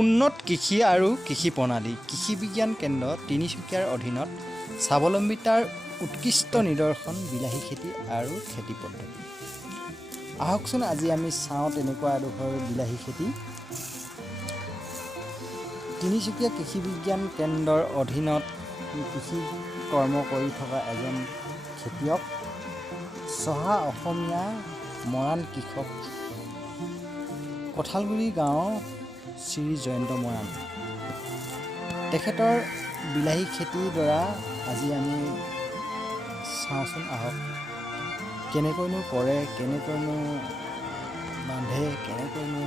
উন্নত কৃষি আৰু কৃষি প্ৰণালী কৃষি বিজ্ঞান কেন্দ্ৰ তিনিচুকীয়াৰ অধীনত স্বাৱলম্বিতাৰ উৎকৃষ্ট নিদৰ্শন বিলাহী খেতি আৰু খেতি পদ্ধতি। আহকচোন আজি আমি চাওঁ তেনেকুৱা এডোখৰ বিলাহী খেতি। তিনিচুকীয়া কৃষি বিজ্ঞান কেন্দ্ৰৰ অধীনত কৃষি কৰ্ম কৰি থকা এজন খেতিয়ক চহা অসমীয়া মৰাণ কৃষক কঁঠালগুৰি গাঁৱৰ শ্ৰী জয়ন্ত মৰাণ। তেখেতৰ বিলাহী খেতিৰ দ্বাৰা আজি আমি চাওঁচোন আহক, কেনেকৈনো কৰে, কেনেকৈনো বান্ধে, কেনেকৈনো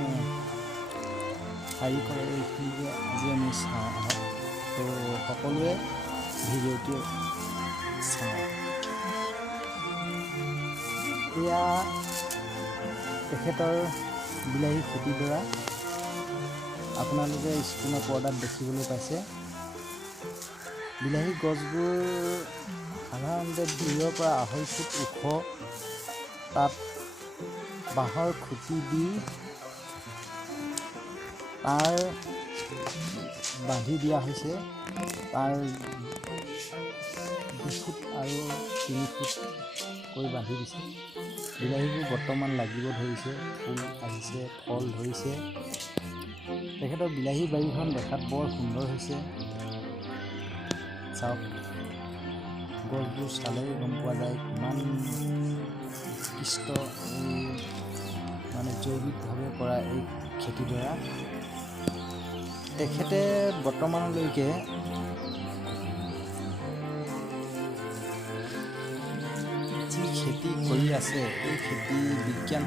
শাৰী কৰে, এইখিনিকে আজি আমি চাওঁ আহক। তো সকলোৱে ভিডিঅ'টি চাওঁ। এয়া তেখেতৰ বিলাহী খেতিডৰা আপোনালোকে স্ক্ৰীনৰ পৰ্দাত দেখিবলৈ পাইছে। বিলাহী গছবোৰ সাধাৰণতে 2 পৰা 2.5 ফুট ওখ। তাত বাঁহৰ খুঁটি দি তাৰ বান্ধি দিয়া হৈছে। তাৰ 2 ফুট আৰু 3 ফুট কৰি বান্ধি দিছে। বিলাহীবোৰ বৰ্তমান লাগিব ধৰিছে, ফুল আহিছে, ফল ধৰিছে। তেখেতৰ বিলাহী বাৰীখন দেখাত বৰ সুন্দৰ হৈছে। চাওক, গছবোৰ চালেই গম পোৱা যায় কিমান উৎকৃষ্ট জৈৱিকভাৱে কৰা এই খেতিডৰা। তেখেতে বৰ্তমানলৈকে যি খেতি কৰি আছে, এই খেতি বিজ্ঞান